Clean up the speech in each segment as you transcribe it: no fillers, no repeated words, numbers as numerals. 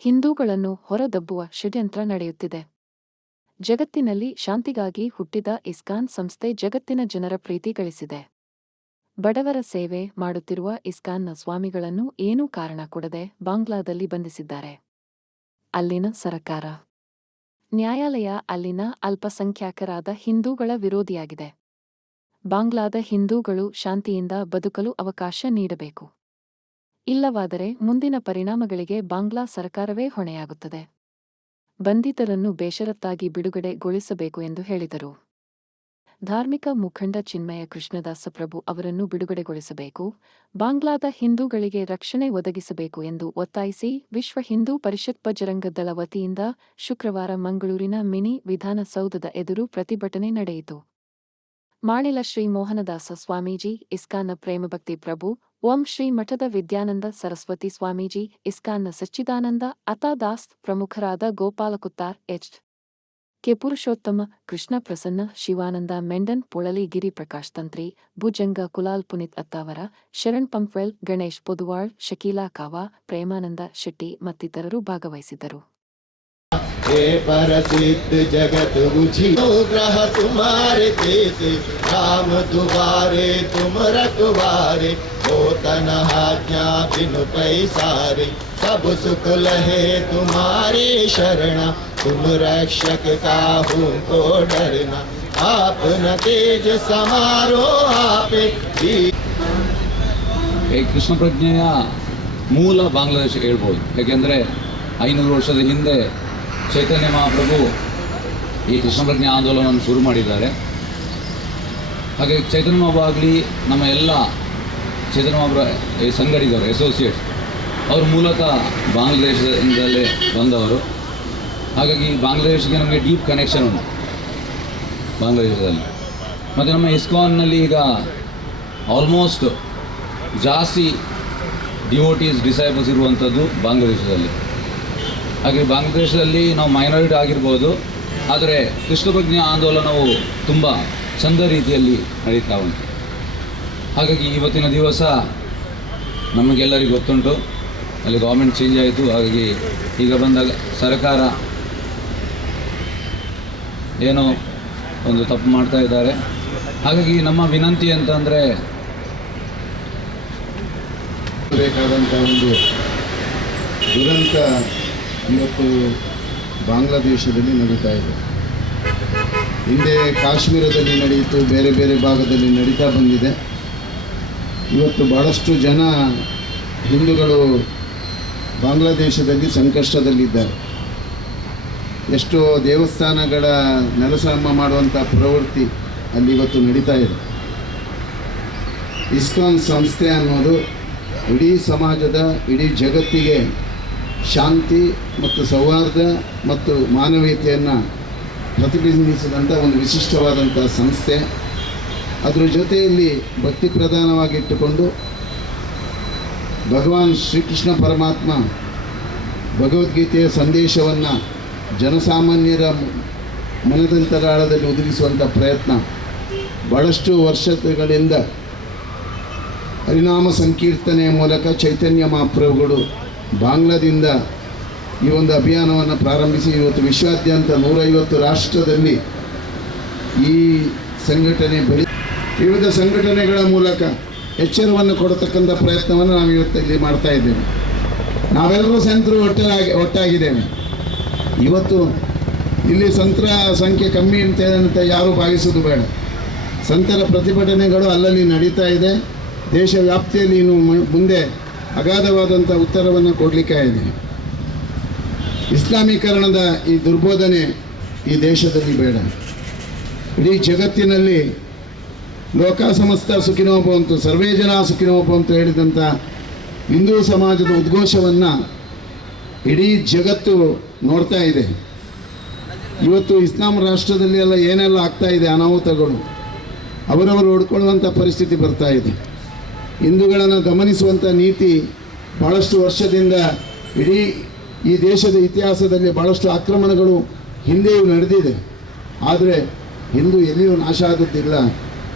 ಹಿಂದೂಗಳನ್ನು ಹೊರದಬ್ಬುವ ಷಡ್ಯಂತ್ರ ನಡೆಯುತ್ತಿದೆ. ಜಗತ್ತಿನಲ್ಲಿ ಶಾಂತಿಗಾಗಿ ಹುಟ್ಟಿದ ಇಸ್ಕಾನ್ ಸಂಸ್ಥೆ ಜಗತ್ತಿನ ಜನರ ಪ್ರೀತಿ ಗಳಿಸಿದೆ. ಬಡವರ ಸೇವೆ ಮಾಡುತ್ತಿರುವ ಇಸ್ಕಾನ್ನ ಸ್ವಾಮಿಗಳನ್ನು ಏನೂ ಕಾರಣ ಕೊಡದೆ ಬಾಂಗ್ಲಾದಲ್ಲಿ ಬಂಧಿಸಿದ್ದಾರೆ. ಅಲ್ಲಿನ ಸರಕಾರ, ನ್ಯಾಯಾಲಯ ಅಲ್ಲಿನ ಅಲ್ಪಸಂಖ್ಯಾತರಾದ ಹಿಂದೂಗಳ ವಿರೋಧಿಯಾಗಿದೆ. ಬಾಂಗ್ಲಾದ ಹಿಂದೂಗಳು ಶಾಂತಿಯಿಂದ ಬದುಕಲು ಅವಕಾಶ ನೀಡಬೇಕು. ಇಲ್ಲವಾದರೆ ಮುಂದಿನ ಪರಿಣಾಮಗಳಿಗೆ ಬಾಂಗ್ಲಾ ಸರ್ಕಾರವೇ ಹೊಣೆಯಾಗುತ್ತದೆ. ಬಂಧಿತರನ್ನು ಬೇಷರತ್ತಾಗಿ ಬಿಡುಗಡೆಗೊಳಿಸಬೇಕು ಎಂದು ಹೇಳಿದರು. ಧಾರ್ಮಿಕ ಮುಖಂಡ ಚಿನ್ಮಯ ಕೃಷ್ಣದಾಸ ಪ್ರಭು ಅವರನ್ನು ಬಿಡುಗಡೆಗೊಳಿಸಬೇಕು, ಬಾಂಗ್ಲಾದ ಹಿಂದೂಗಳಿಗೆ ರಕ್ಷಣೆ ಒದಗಿಸಬೇಕು ಎಂದು ಒತ್ತಾಯಿಸಿ ವಿಶ್ವ ಹಿಂದೂ ಪರಿಷತ್ ಬಜರಂಗದಳ ವತಿಯಿಂದ ಶುಕ್ರವಾರ ಮಂಗಳೂರಿನ ಮಿನಿ ವಿಧಾನಸೌಧದ ಎದುರು ಪ್ರತಿಭಟನೆ ನಡೆಯಿತು. ಮಾಳಿಲ ಶ್ರೀ ಮೋಹನದಾಸ ಸ್ವಾಮೀಜಿ, ಇಸ್ಕಾನ್ನ ಪ್ರೇಮಭಕ್ತಿ ಪ್ರಭು, ಓಂ ಶ್ರೀ ಮಠದ ವಿದ್ಯಾನಂದ ಸರಸ್ವತಿ ಸ್ವಾಮೀಜಿ, ಇಸ್ಕಾನ್ನ ಸಚ್ಚಿದಾನಂದ ಅತಾದಾಸ್ ಪ್ರಮುಖರಾದ ಗೋಪಾಲಕುತ್ತಾರ್, ಎಚ್. ಕೆ. ಪುರುಷೋತ್ತಮ, ಕೃಷ್ಣ ಪ್ರಸನ್ನ, ಶಿವಾನಂದ ಮೆಂಡನ್, ಪೊಳಲಿ ಗಿರಿ ಪ್ರಕಾಶ್ ತಂತ್ರಿ, ಭುಜಂಗ ಕುಲಾಲ್ ಪುನಿತ್ ಅತ್ತಾವರ, ಶರಣ್ ಪಂಪ್ವೆಲ್, ಗಣೇಶ್ ಪೊದುವಾಳ್, ಶಕೀಲಾ ಕಾವಾ, ಪ್ರೇಮಾನಂದ ಶೆಟ್ಟಿ ಮತ್ತಿತರರು ಭಾಗವಹಿಸಿದ್ದರು. हे परसिद्ध जगत बुझियो ग्रह तुम्हारे तेते, राम दुबारे तुम रखवारे, हो तनहा ज्ञा बिनु पैसारे, सब सुख लहे तुम्हारे शरणा, तुम रक्षक काहू को डरना, आप न तेज समारो आपे. ಕೃಷ್ಣ ಪ್ರಜ್ಞೆಯ ಮೂಲ ಬಾಂಗ್ಲಾದೇಶ ಹೇಳ್ಬೋದು. ಯಾಕೆಂದರೆ 500 ವರ್ಷದ ಹಿಂದೆ ಚೈತನ್ಯ ಮಹಾಪ್ರಭು ಈ ಕೃಷ್ಣ ಪ್ರಜ್ಞೆ ಆಂದೋಲನವನ್ನು ಶುರು ಮಾಡಿದ್ದಾರೆ. ಹಾಗೆ ಚೈತನ್ಯ ಮಹಾಪ್ರಭು ಆಗಲಿ, ನಮ್ಮ ಎಲ್ಲ ಚೈತನ್ಯ ಮಹಾಪ್ರಭು ಸಂಗಡಿಗರು, ಅಸೋಸಿಯೇಟ್ಸ್, ಅವರು ಮೂಲತಃ ಬಾಂಗ್ಲಾದೇಶದಿಂದಲೇ ಬಂದವರು. ಹಾಗಾಗಿ ಬಾಂಗ್ಲಾದೇಶಕ್ಕೆ ನಮಗೆ ಡೀಪ್ ಕನೆಕ್ಷನ್ ಉಂಟು ಬಾಂಗ್ಲಾದೇಶದಲ್ಲಿ. ಮತ್ತು ನಮ್ಮ ಇಸ್ಕಾನ್ನಲ್ಲಿ ಈಗ ಆಲ್ಮೋಸ್ಟ್ ಜಾಸ್ತಿ ಡಿವೋಟೀಸ್, ಡಿಸೈಬಲ್ಸ್ ಇರುವಂಥದ್ದು ಬಾಂಗ್ಲಾದೇಶದಲ್ಲಿ. ಹಾಗೆ ಬಾಂಗ್ಲಾದೇಶದಲ್ಲಿ ನಾವು ಮೈನಾರಿಟಿ ಆಗಿರ್ಬೋದು, ಆದರೆ ಕೃಷ್ಣ ಪ್ರಜ್ಞೆ ಆಂದೋಲನವು ತುಂಬ ಚಂದ ರೀತಿಯಲ್ಲಿ ನಡೀತಾ ಉಂಟು. ಹಾಗಾಗಿ ಇವತ್ತಿನ ದಿವಸ ನಮಗೆಲ್ಲರಿಗೂ ಗೊತ್ತುಂಟು, ಅಲ್ಲಿ ಗೌರ್ಮೆಂಟ್ ಚೇಂಜ್ ಆಯಿತು. ಹಾಗಾಗಿ ಈಗ ಬಂದ ಸರ್ಕಾರ ಏನೋ ಒಂದು ತಪ್ಪು ಮಾಡ್ತಾ ಇದ್ದಾರೆ. ಹಾಗಾಗಿ ನಮ್ಮ ವಿನಂತಿ ಅಂತಂದರೆ ಬೇಕಾದಂಥ ಒಂದು ದುರಂತ ಇವತ್ತು ಬಾಂಗ್ಲಾದೇಶದಲ್ಲಿ ನಡೀತಾ ಇದೆ. ಹಿಂದೆ ಕಾಶ್ಮೀರದಲ್ಲಿ ನಡೆಯಿತು, ಬೇರೆ ಬೇರೆ ಭಾಗದಲ್ಲಿ ನಡೀತಾ ಬಂದಿದೆ. ಇವತ್ತು ಭಾಳಷ್ಟು ಜನ ಹಿಂದೂಗಳು ಬಾಂಗ್ಲಾದೇಶದಲ್ಲಿ ಸಂಕಷ್ಟದಲ್ಲಿದ್ದಾರೆ. ಎಷ್ಟೋ ದೇವಸ್ಥಾನಗಳ ನೆಲಸಮ ಮಾಡುವಂಥ ಪ್ರವೃತ್ತಿ ಅಲ್ಲಿ ಇವತ್ತು ನಡೀತಾ ಇದೆ. ಇಸ್ಕಾನ್ ಸಂಸ್ಥೆ ಅನ್ನೋದು ಇಡೀ ಸಮಾಜದ, ಇಡೀ ಜಗತ್ತಿಗೆ ಶಾಂತಿ ಮತ್ತು ಸೌಹಾರ್ದ ಮತ್ತು ಮಾನವೀಯತೆಯನ್ನು ಪ್ರತಿಬಿಂಬಿಸಿದಂಥ ಒಂದು ವಿಶಿಷ್ಟವಾದಂಥ ಸಂಸ್ಥೆ. ಅದರ ಜೊತೆಯಲ್ಲಿ ಭಕ್ತಿ ಪ್ರಧಾನವಾಗಿಟ್ಟುಕೊಂಡು ಭಗವಾನ್ ಶ್ರೀಕೃಷ್ಣ ಪರಮಾತ್ಮ ಭಗವದ್ಗೀತೆಯ ಸಂದೇಶವನ್ನು ಜನಸಾಮಾನ್ಯರ ಮನದಂತರಾಳದಲ್ಲಿ ಒದಗಿಸುವಂಥ ಪ್ರಯತ್ನ ಭಾಳಷ್ಟು ವರ್ಷಗಳಿಂದ ಹರಿನಾಮ ಸಂಕೀರ್ತನೆಯ ಮೂಲಕ ಚೈತನ್ಯ ಮಹಾಪ್ರಭುಗಳು ಬಾಂಗ್ಲಾದಿಂದ ಈ ಒಂದು ಅಭಿಯಾನವನ್ನು ಪ್ರಾರಂಭಿಸಿ ಇವತ್ತು ವಿಶ್ವಾದ್ಯಂತ 150 ರಾಷ್ಟ್ರದಲ್ಲಿ ಈ ಸಂಘಟನೆ ವಿವಿಧ ಸಂಘಟನೆಗಳ ಮೂಲಕ ಎಚ್ಚರವನ್ನು ಕೊಡತಕ್ಕಂಥ ಪ್ರಯತ್ನವನ್ನು ನಾವು ಇವತ್ತಿಲ್ಲಿ ಮಾಡ್ತಾ ಇದ್ದೇವೆ. ನಾವೆಲ್ಲರೂ ಸಂತರು ಒಟ್ಟಾಗಿದ್ದೇವೆ. ಇವತ್ತು ಇಲ್ಲಿ ಸಂತರ ಸಂಖ್ಯೆ ಕಮ್ಮಿ ಅಂತ ಯಾರೂ ಭಾವಿಸೋದು ಬೇಡ. ಸಂತರ ಪ್ರತಿಭಟನೆಗಳು ಅಲ್ಲಲ್ಲಿ ನಡೀತಾ ಇದೆ. ದೇಶ ವ್ಯಾಪ್ತಿಯಲ್ಲಿ ಇನ್ನು ಮುಂದೆ ಅಗಾಧವಾದಂಥ ಉತ್ತರವನ್ನು ಕೊಡಲಿಕ್ಕೆ ಇದೆ. ಇಸ್ಲಾಮೀಕರಣದ ಈ ದುರ್ಬೋಧನೆ ಈ ದೇಶದಲ್ಲಿ ಬೇಡ. ಇಡೀ ಜಗತ್ತಿನಲ್ಲಿ ಲೋಕ ಸಮಸ್ತ ಸುಖಿನೋ ಭವಂತು, ಸರ್ವೇ ಜನ ಸುಖಿನೋ ಭವಂತು ಹೇಳಿದಂಥ ಹಿಂದೂ ಸಮಾಜದ ಉದ್ಘೋಷವನ್ನು ಇಡೀ ಜಗತ್ತು ನೋಡ್ತಾ ಇದೆ. ಇವತ್ತು ಇಸ್ಲಾಂ ರಾಷ್ಟ್ರದಲ್ಲಿ ಎಲ್ಲ ಏನೆಲ್ಲ ಆಗ್ತಾ ಇದೆ, ಅನಾಹುತಗಳು ಅವರವರು ಹೊಡ್ಕೊಳ್ಳುವಂಥ ಪರಿಸ್ಥಿತಿ ಬರ್ತಾ ಇದೆ. ಹಿಂದೂಗಳನ್ನು ಗಮನಿಸುವಂಥ ನೀತಿ ಭಾಳಷ್ಟು ವರ್ಷದಿಂದ ಇಡೀ ಈ ದೇಶದ ಇತಿಹಾಸದಲ್ಲಿ ಭಾಳಷ್ಟು ಆಕ್ರಮಣಗಳು ಹಿಂದೆಯೂ ನಡೆದಿದೆ. ಆದರೆ ಹಿಂದೂ ಎಲ್ಲಿಯೂ ನಾಶ ಆದದ್ದಿಲ್ಲ,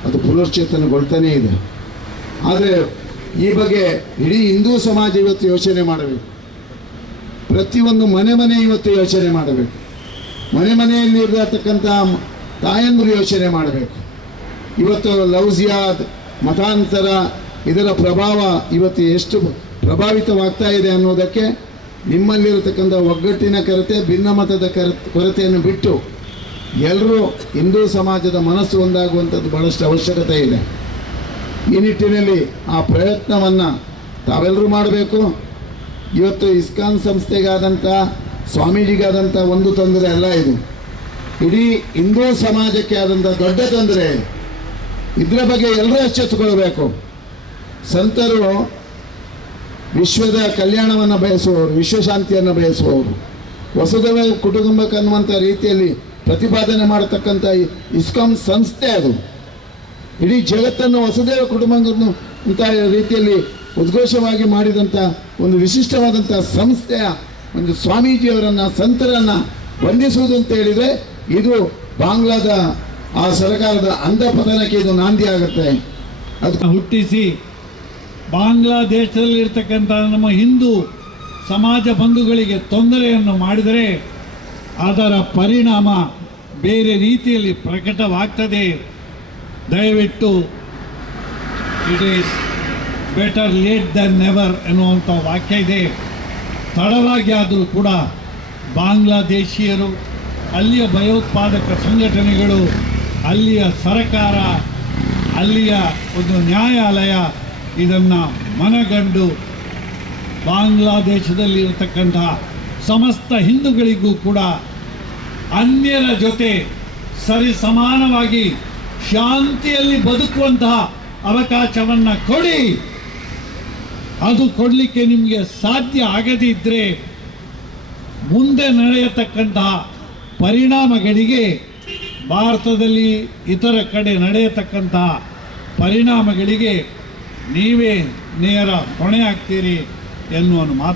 ಅದು ಪುನಶ್ಚೇತನಗೊಳ್ತಾನೇ ಇದೆ. ಆದರೆ ಈ ಬಗ್ಗೆ ಇಡೀ ಹಿಂದೂ ಸಮಾಜ ಇವತ್ತು ಯೋಚನೆ ಮಾಡಬೇಕು. ಪ್ರತಿಯೊಂದು ಮನೆ ಇವತ್ತು ಯೋಚನೆ ಮಾಡಬೇಕು. ಮನೆಯಲ್ಲಿ ಇರತಕ್ಕಂಥ ತಾಯಂದರು ಯೋಚನೆ ಮಾಡಬೇಕು. ಇವತ್ತು ಲವ್ ಜಿಹಾದ್, ಮತಾಂತರ, ಇದರ ಪ್ರಭಾವ ಇವತ್ತು ಎಷ್ಟು ಪ್ರಭಾವಿತವಾಗ್ತಾ ಇದೆ ಅನ್ನೋದಕ್ಕೆ ನಿಮ್ಮಲ್ಲಿರತಕ್ಕಂಥ ಒಗ್ಗಟ್ಟಿನ ಕೊರತೆ, ಭಿನ್ನಮತದ ಕೊರತೆಯನ್ನು ಬಿಟ್ಟು ಎಲ್ಲರೂ ಹಿಂದೂ ಸಮಾಜದ ಮನಸ್ಸು ಒಂದಾಗುವಂಥದ್ದು ಭಾಳಷ್ಟು ಅವಶ್ಯಕತೆ ಇದೆ. ಈ ನಿಟ್ಟಿನಲ್ಲಿ ಆ ಪ್ರಯತ್ನವನ್ನು ತಾವೆಲ್ಲರೂ ಮಾಡಬೇಕು. ಇವತ್ತು ಇಸ್ಕಾನ್ ಸಂಸ್ಥೆಗಾದಂಥ, ಸ್ವಾಮೀಜಿಗಾದಂಥ ಒಂದು ತೊಂದರೆ ಅಲ್ಲ ಇದು, ಇಡೀ ಹಿಂದೂ ಸಮಾಜಕ್ಕೆ ಆದಂಥ ದೊಡ್ಡ ತೊಂದರೆ. ಇದರ ಬಗ್ಗೆ ಎಲ್ಲರೂ ಎಚ್ಚೆತ್ತುಕೊಳ್ಬೇಕು. ಸಂತರು ವಿಶ್ವದ ಕಲ್ಯಾಣವನ್ನು ಬಯಸುವವರು, ವಿಶ್ವಶಾಂತಿಯನ್ನು ಬಯಸುವವರು, ವಸುದೈವ ಕುಟುಂಬಕ್ಕೆ ಅನ್ನುವಂಥ ರೀತಿಯಲ್ಲಿ ಪ್ರತಿಪಾದನೆ ಮಾಡತಕ್ಕಂಥ ಇಸ್ಕಾನ್ ಸಂಸ್ಥೆ ಅದು. ಇಡೀ ಜಗತ್ತನ್ನು ವಸುದೈವ ಕುಟುಂಬವನ್ನು ಅಂತ ರೀತಿಯಲ್ಲಿ ಉದ್ಘೋಷವಾಗಿ ಮಾಡಿದಂಥ ಒಂದು ವಿಶಿಷ್ಟವಾದಂಥ ಸಂಸ್ಥೆಯ ಒಂದು ಸ್ವಾಮೀಜಿಯವರನ್ನು, ಸಂತರನ್ನು ವಂದಿಸುವುದು ಅಂತ ಹೇಳಿದರೆ ಇದು ಬಾಂಗ್ಲಾದ ಆ ಸರ್ಕಾರದ ಅಂಧಪತನಕ್ಕೆ ಇದು ನಾಂದಿ ಆಗುತ್ತೆ. ಅದು ಹುಟ್ಟಿಸಿ ಬಾಂಗ್ಲಾದೇಶದಲ್ಲಿರ್ತಕ್ಕಂಥ ನಮ್ಮ ಹಿಂದೂ ಸಮಾಜ ಬಂಧುಗಳಿಗೆ ತೊಂದರೆಯನ್ನು ಮಾಡಿದರೆ ಅದರ ಪರಿಣಾಮ ಬೇರೆ ರೀತಿಯಲ್ಲಿ ಪ್ರಕಟವಾಗ್ತದೆ. ದಯವಿಟ್ಟು it is better late than never ಎನ್ನುವಂಥ ವಾಕ್ಯ ಇದೆ. ತಡವಾಗಿ ಆದರೂ ಕೂಡ ಬಾಂಗ್ಲಾದೇಶೀಯರು, ಅಲ್ಲಿಯ ಭಯೋತ್ಪಾದಕ ಸಂಘಟನೆಗಳು, ಅಲ್ಲಿಯ ಸರಕಾರ, ಅಲ್ಲಿಯ ಒಂದು ನ್ಯಾಯಾಲಯ ಇದನ್ನು ಮನಗಂಡು ಬಾಂಗ್ಲಾದೇಶದಲ್ಲಿರತಕ್ಕಂಥ ಸಮಸ್ತ ಹಿಂದೂಗಳಿಗೂ ಕೂಡ ಅನ್ಯರ ಜೊತೆ ಸರಿ ಸಮಾನವಾಗಿ ಶಾಂತಿಯಲ್ಲಿ ಬದುಕುವಂತಹ ಅವಕಾಶವನ್ನು ಕೊಡಿ. ಅದು ಕೊಡಲಿಕ್ಕೆ ನಿಮಗೆ ಸಾಧ್ಯ ಆಗದಿದ್ದರೆ ಮುಂದೆ ನಡೆಯತಕ್ಕಂತಹ ಪರಿಣಾಮಗಳಿಗೆ, ಭಾರತದಲ್ಲಿ ಇತರ ಕಡೆ ನಡೆಯತಕ್ಕಂತಹ ಪರಿಣಾಮಗಳಿಗೆ ನೀವೇ ನೇರ ಹೊಣೆ ಆಗ್ತೀರಿ ಎನ್ನುವ ಮಾತು